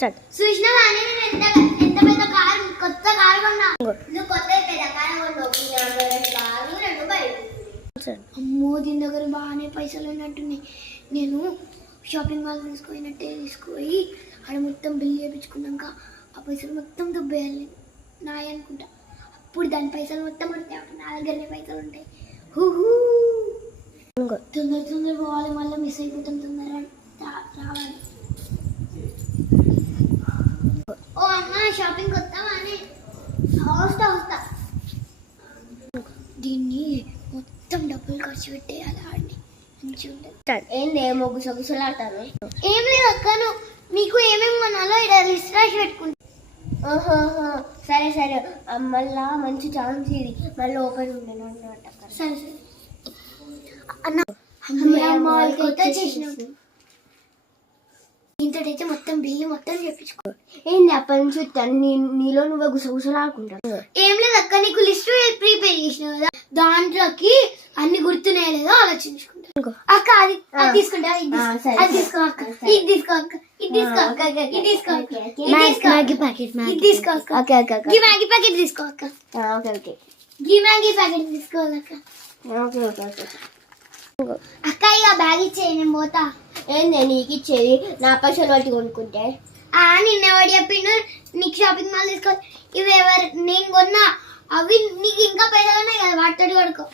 చూసినావా ఎంత ఎంత పెద్ద కారు, కొత్త కారు కొన్నా. నువ్వు కొత్త పెద్ద కారు కొన్నావు. అమ్మో దీని దగ్గర బాగానే పైసలు ఉన్నట్టున్నాయి. నేను షాపింగ్ మాల్ తీసుకుపోయి ఆడ మొత్తం బిల్ చేయించుకున్నాక ఆ పైసలు మొత్తం దుబ్బేయాలి నాయ అనుకుంటా. అప్పుడు దాని పైసలు మొత్తం పడతాయి. నా దగ్గరనే పైసలు ఉంటాయి. తొందర పోవాలి, మళ్ళీ మిస్ అయిపోతాం. తొందర రావాలి. ఓ అమ్మ షాపింగ్ వస్తావా అని వస్తా. దీన్ని మొత్తం డబ్బులు ఖర్చు పెట్టేయాలి. ఆడిని మంచిగా ఉంటుంది. ఏంది మొగ్గుసొగుసలాడతాను. ఏం లేదు అక్క, మీకు ఏమేమి కొనాలో ఇక్కడ లిస్ట్ రాసి పెట్టుకుంటా. సరే మళ్ళా మంచి ఛాన్స్ ఇది. మళ్ళీ ఓపెన్ ఉండను అన్నమాట. సరే అన్న చేసినాం. ఇంతటైతే మొత్తం బిల్లు మొత్తం చెప్పించుకో. ఏంది అప్పటి నుంచి నీలో నువ్వు గుసగుసలాడుకుంటాను. ఏం లేదు అక్క, నీకు లిస్ట్ ప్రిపేర్ చేసినావు కదా, దాంట్లోకి అన్ని గుర్తున్నాయో లేదో ఆలోచించుకుంటా. అక్క అది తీసుకుంటా. అది తీసుకో అక్క, ఇది తీసుకో అక్క, ఇది తీసుకో అక్క, ఇది తీసుకో అక్క, మ్యాగీ ప్యాకెట్ ఇది తీసుకో అక్క, ఈ మ్యాగీ ప్యాకెట్ తీసుకో అక్క, ఈ మ్యాగీ ప్యాకెట్ తీసుకోవాలక్క. అక్క ఇక బ్యాగ్ ఇచ్చేయి, నేను పోతా. ఏంది నీకు ఇచ్చేది? నా పైసలు బట్టి కొనుక్కుంటే నిన్నెవడు చెప్పిండు నీకు షాపింగ్ మాల్ తీసుకోవాలి? ఇవి ఎవరు నేను కొన్నా, అవి నీకు ఇంకా పైసలు ఉన్నాయి కదా, వాటితో కొడుకో.